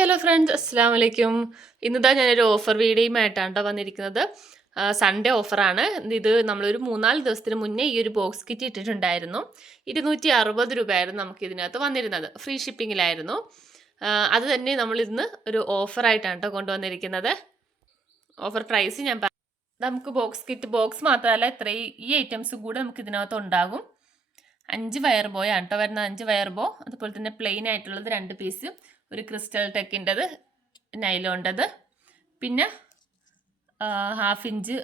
Hi hello friends, അസ്സാം വലൈക്കും. ഇന്നിതാ ഞാനൊരു ഓഫർ വീഡിയോയുമായിട്ടാണ് കേട്ടോ വന്നിരിക്കുന്നത്. സൺഡേ ഓഫറാണ് ഇത്. നമ്മളൊരു 3-4 ദിവസത്തിന് മുന്നേ ഈ ഒരു ബോക്സ് കിറ്റ് ഇട്ടിട്ടുണ്ടായിരുന്നു. 260 രൂപയായിരുന്നു നമുക്ക് ഇതിനകത്ത് വന്നിരുന്നത്. ഫ്രീ ഷിപ്പിങ്ങിലായിരുന്നു. അത് തന്നെ നമ്മളിന്ന് ഒരു ഓഫറായിട്ടാണ് കേട്ടോ കൊണ്ടുവന്നിരിക്കുന്നത്. ഓഫർ പ്രൈസ് ഞാൻ നമുക്ക് ബോക്സ് മാത്രമല്ല ഈ ഐറ്റംസും കൂടെ നമുക്ക് ഇതിനകത്ത് ഉണ്ടാകും. 5 വയർ ബോയാണ് കേട്ടോ വരുന്നത്. 5 വയർ ബോ, അതുപോലെ തന്നെ പ്ലെയിൻ ആയിട്ടുള്ളത് 2 പീസ്, ഒരു ക്രിസ്റ്റൽ ടെക്കിൻ്റെത്, നൈലോണ്ടത്, പിന്നെ 1/2 ഇഞ്ച്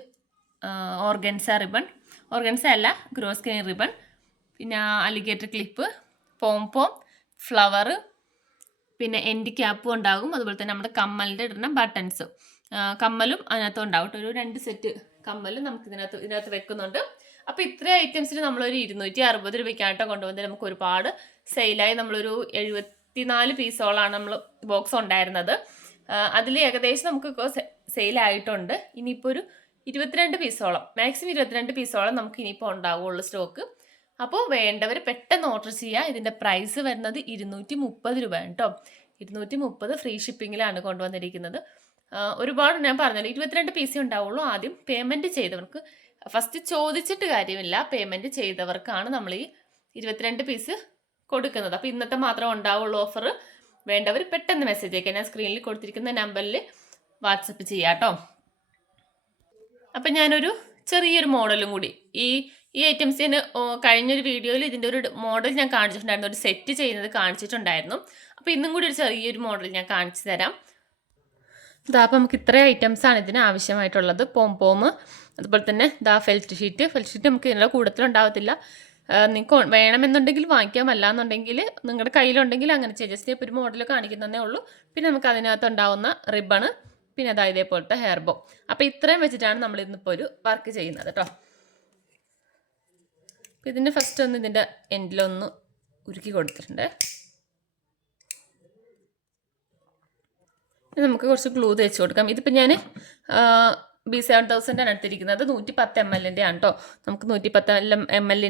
ഓർഗൻസ അല്ല ഗ്രോസ്കെയിൻ റിബൺ, പിന്നെ അലിഗേറ്റർ ക്ലിപ്പ്, പോംപോം, ഫ്ലവർ, പിന്നെ എൻഡ് ക്യാപ്പും ഉണ്ടാകും. അതുപോലെ തന്നെ നമ്മുടെ കമ്മലിൻ്റെ ഇടുന്ന ബട്ടൺസ്, കമ്മലും അതിനകത്ത് ഉണ്ടാവും. ഒരു 2 സെറ്റ് കമ്മലും നമുക്ക് ഇതിനകത്ത് വെക്കുന്നുണ്ട്. അപ്പോൾ ഇത്രയും ഐറ്റംസിന് നമ്മളൊരു 260 രൂപയ്ക്കാട്ടോ കൊണ്ടുവന്നത്. നമുക്ക് ഒരുപാട് സെയിലായി. നമ്മളൊരു 74 പീസോളാണ് നമ്മൾ ബോക്സ് ഉണ്ടായിരുന്നത്. അതിൽ ഏകദേശം നമുക്ക് സെയിലായിട്ടുണ്ട്. ഇനിയിപ്പോൾ ഒരു 22 പീസോളം, മാക്സിമം 22 പീസോളം നമുക്ക് ഇനിയിപ്പോൾ ഉണ്ടാവുള്ളൂ സ്റ്റോക്ക്. അപ്പോൾ വേണ്ടവർ പെട്ടെന്ന് ഓർഡർ ചെയ്യുക. ഇതിൻ്റെ പ്രൈസ് വരുന്നത് 230 രൂപയാണ് കേട്ടോ. 230 ഫ്രീ ഷിപ്പിങ്ങിലാണ് കൊണ്ടുവന്നിരിക്കുന്നത്. ഒരുപാട് ഞാൻ പറഞ്ഞല്ലോ, 22 പീസേ ഉണ്ടാവുള്ളൂ. ആദ്യം പേയ്മെൻറ്റ് ചെയ്തവർക്ക്, ഫസ്റ്റ് ചോദിച്ചിട്ട് കാര്യമില്ല, പേയ്മെൻറ്റ് ചെയ്തവർക്കാണ് നമ്മൾ ഈ 22 പീസ് കൊടുക്കുന്നത്. അപ്പോൾ ഇന്നത്തെ മാത്രമേ ഉണ്ടാവുള്ളൂ ഓഫർ. വേണ്ടവർ പെട്ടെന്ന് മെസ്സേജ് അയക്കാം. ഞാൻ സ്ക്രീനിൽ കൊടുത്തിരിക്കുന്ന നമ്പറിൽ വാട്സപ്പ് ചെയ്യാം കേട്ടോ. അപ്പം ഞാനൊരു ചെറിയൊരു മോഡലും കൂടി ഈ ഐറ്റംസിന് കഴിഞ്ഞൊരു വീഡിയോയിൽ ഇതിൻ്റെ ഒരു മോഡൽ ഞാൻ കാണിച്ചിട്ടുണ്ടായിരുന്നു, ഒരു സെറ്റ് ചെയ്യുന്നത് കാണിച്ചിട്ടുണ്ടായിരുന്നു. അപ്പോൾ ഇന്നും കൂടി ഒരു ചെറിയൊരു മോഡൽ ഞാൻ കാണിച്ചു തരാം. അപ്പോൾ നമുക്ക് ഇത്രയും ഐറ്റംസാണ് ഇതിന് ആവശ്യമായിട്ടുള്ളത്. പോംപോം, അതുപോലെ തന്നെ ഫെൽറ്റ് ഷീറ്റ് നമുക്ക് ഇതിനുള്ള കൂടത്തിലുണ്ടാവത്തില്ല. നിങ്ങൾക്ക് വേണമെന്നുണ്ടെങ്കിൽ വാങ്ങിക്കാം, അല്ലാന്നുണ്ടെങ്കിൽ നിങ്ങളുടെ കയ്യിലുണ്ടെങ്കിൽ അങ്ങനെ ചെയ്യാം. ജസ്റ്റ് ഇപ്പോൾ ഒരു മോഡൽ കാണിക്കുന്നതേ ഉള്ളൂ. പിന്നെ നമുക്ക് അതിനകത്ത് ഉണ്ടാവുന്ന റിബണ്, പിന്നെ ഇതേപോലത്തെ ഹെയർ ബോ. അപ്പോൾ ഇത്രയും വെച്ചിട്ടാണ് നമ്മൾ ഇന്നിപ്പോൾ ഒരു വർക്ക് ചെയ്യുന്നത് കേട്ടോ. അപ്പോൾ ഇതിൻ്റെ ഫസ്റ്റ് ഒന്ന് ഇതിൻ്റെ എൻഡിലൊന്ന് ഉരുക്കി കൊടുത്തിട്ടുണ്ട്. നമുക്ക് കുറച്ച് ഗ്ലൂ തേച്ച് കൊടുക്കാം. ഇതിപ്പോൾ ഞാൻ B7000 ആണ് എടുത്തിരിക്കുന്നത്. 110 ml ആണ് കേട്ടോ. നമുക്ക് 110 ml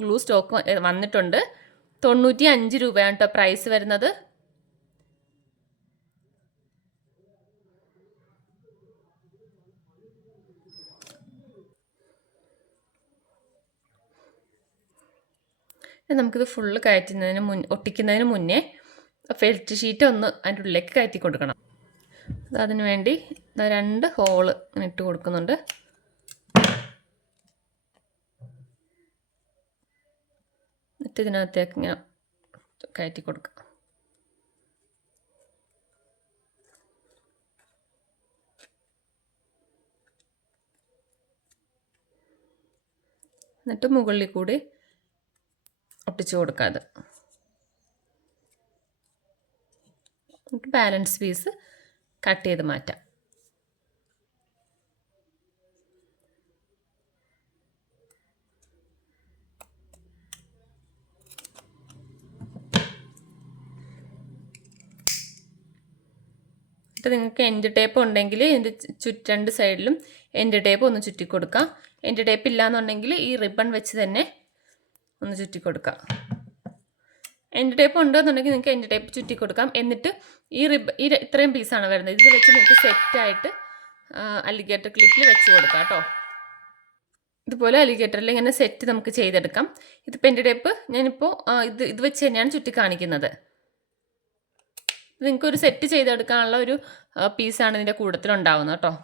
ഗ്ലൂ സ്റ്റോക്ക് വന്നിട്ടുണ്ട്. 95 രൂപയാണ് കേട്ടോ പ്രൈസ് വരുന്നത്. നമുക്കിത് ഫുള്ള് ഒട്ടിക്കുന്നതിന് മുന്നേ ഫെൽറ്റ് ഷീറ്റ് ഒന്ന് അതിൻ്റെ ഉള്ളിലേക്ക് കയറ്റി കൊടുക്കണം. അതിന് വേണ്ടി 2 ഹോള് ഇങ്ങനെ ഇട്ട് കൊടുക്കുന്നുണ്ട്. എന്നിട്ട് ഇതിനകത്തേക്ക് ഇങ്ങനെ കയറ്റി കൊടുക്കുക. എന്നിട്ട് മുകളിൽ കൂടി ഒട്ടിച്ചു കൊടുക്കാതെ എന്നിട്ട് ബാലൻസ് പീസ് കട്ട് ചെയ്ത് മാറ്റാം. എന്നിട്ട് നിങ്ങൾക്ക് എൻഡ് ടേപ്പ് ഉണ്ടെങ്കിൽ ഇതിൻ്റെ 2 സൈഡിലും എൻഡ് ടേപ്പ് ഒന്ന് ചുറ്റി കൊടുക്കാം. എൻഡ് ടേപ്പ് ഇല്ലയെന്നുണ്ടെങ്കിൽ ഈ റിബൺ വെച്ച് തന്നെ ഒന്ന് ചുറ്റി കൊടുക്കാം. എൻഡ് ടേപ്പ് ഉണ്ടെന്നുണ്ടെങ്കിൽ നിങ്ങൾക്ക് എൻഡ് ടേപ്പ് ചുറ്റി കൊടുക്കാം. എന്നിട്ട് ഇത്രയും പീസാണ് വരുന്നത്. ഇത് വെച്ച് നിങ്ങൾക്ക് സെറ്റായിട്ട് അലിഗേറ്റർ ക്ലിപ്പിൽ വെച്ച് കൊടുക്കാം കേട്ടോ. ഇതുപോലെ അലിഗേറ്ററിൽ ഇങ്ങനെ സെറ്റ് നമുക്ക് ചെയ്തെടുക്കാം. ഇതിപ്പോൾ എൻഡ് ടേപ്പ് ഞാനിപ്പോൾ ഇത് വെച്ച് തന്നെയാണ് ചുറ്റി കാണിക്കുന്നത്. നിങ്ങൾക്കൊരു സെറ്റ് ചെയ്തെടുക്കാനുള്ള ഒരു പീസാണ് ഇതിൻ്റെ കൂട്ടത്തിലുണ്ടാവുന്നത് കേട്ടോ.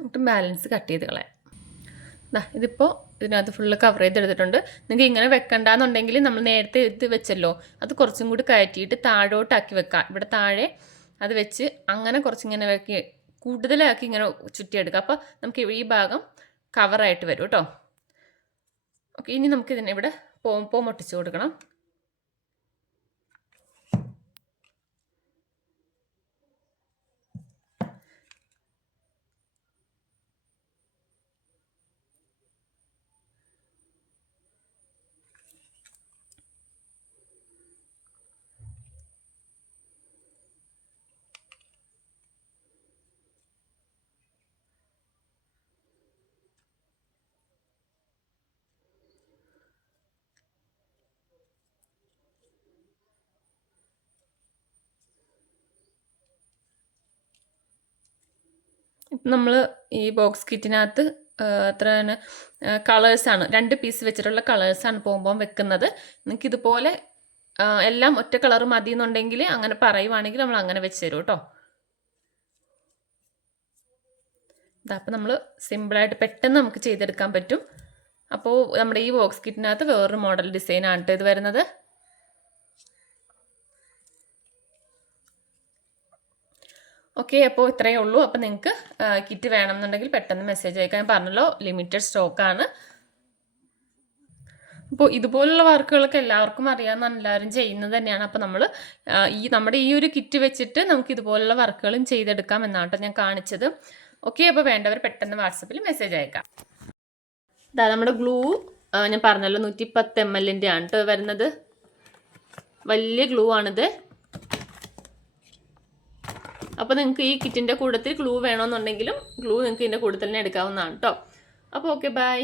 എന്നിട്ട് ബാലൻസ് കട്ട് ചെയ്ത് കളയാം. ഇതിപ്പോൾ ഇതിനകത്ത് ഫുള്ള് കവർ ചെയ്തെടുത്തിട്ടുണ്ട്. നിങ്ങൾക്ക് ഇങ്ങനെ വെക്കണ്ടെന്നുണ്ടെങ്കിൽ നമ്മൾ നേരത്തെ ഇത് വെച്ചല്ലോ, അത് കുറച്ചും കൂടി കയറ്റിയിട്ട് താഴോട്ടാക്കി വെക്കാം. ഇവിടെ താഴെ അത് വെച്ച് അങ്ങനെ കുറച്ചിങ്ങനെ കൂടുതലാക്കി ഇങ്ങനെ ചുറ്റിയെടുക്കുക. അപ്പോൾ നമുക്ക് ഈ ഭാഗം കവറായിട്ട് വരും കേട്ടോ. ഓക്കെ, ഇനി നമുക്ക് ഇതിനെ ഇവിടെ പോം ഒട്ടിച്ചു കൊടുക്കണം. ഇപ്പം നമ്മൾ ഈ ബോക്സ് കിറ്റിനകത്ത് എത്രയാണ് കളേഴ്സാണ്, 2 പീസ് വെച്ചിട്ടുള്ള കളേഴ്സാണ് പോകുമ്പോൾ വെക്കുന്നത്. നിങ്ങൾക്ക് ഇതുപോലെ എല്ലാം ഒറ്റ കളർ മതി എന്നുണ്ടെങ്കിൽ അങ്ങനെ പറയുവാണെങ്കിൽ നമ്മൾ അങ്ങനെ വെച്ച് തരും കേട്ടോ. അപ്പം നമ്മൾ സിമ്പിളായിട്ട് പെട്ടെന്ന് നമുക്ക് ചെയ്തെടുക്കാൻ പറ്റും. അപ്പോൾ നമ്മുടെ ഈ ബോക്സ് കിറ്റിനകത്ത് വേറൊരു മോഡൽ ഡിസൈനാണ് കേട്ടോ ഇത് വരുന്നത്. ഓക്കെ, അപ്പോൾ ഇത്രയേ ഉള്ളൂ. അപ്പോൾ നിങ്ങൾക്ക് കിറ്റ് വേണമെന്നുണ്ടെങ്കിൽ പെട്ടെന്ന് മെസ്സേജ് അയക്കാൻ. പറഞ്ഞല്ലോ ലിമിറ്റഡ് സ്റ്റോക്കാണ്. അപ്പോൾ ഇതുപോലുള്ള വർക്കുകളൊക്കെ എല്ലാവർക്കും അറിയാമെന്നാണ്, എല്ലാവരും ചെയ്യുന്നത് തന്നെയാണ്. അപ്പോൾ നമ്മൾ നമ്മുടെ ഈ ഒരു കിറ്റ് വെച്ചിട്ട് നമുക്ക് ഇതുപോലുള്ള വർക്കുകളും ചെയ്തെടുക്കാം എന്നാണ് കേട്ടോ ഞാൻ കാണിച്ചത്. ഓക്കെ, അപ്പോൾ വേണ്ടവർ പെട്ടെന്ന് വാട്സപ്പിൽ മെസ്സേജ് അയക്കാം. ഇതാ നമ്മുടെ ഗ്ലൂ ഞാൻ പറഞ്ഞല്ലോ 110 ml ആണ് കേട്ടോ വരുന്നത്. വലിയ ഗ്ലൂ ആണിത്. അപ്പോൾ നിങ്ങൾക്ക് ഈ കിറ്റിൻ്റെ കൂട്ടത്തിൽ ഗ്ലൂ വേണമെന്നുണ്ടെങ്കിലും ഗ്ലൂ നിങ്ങൾക്ക് ഇതിൻ്റെ കൂട്ടത്തിൽ തന്നെ എടുക്കാവുന്നതാണ് കേട്ടോ. അപ്പോൾ ഓക്കെ, ബൈ.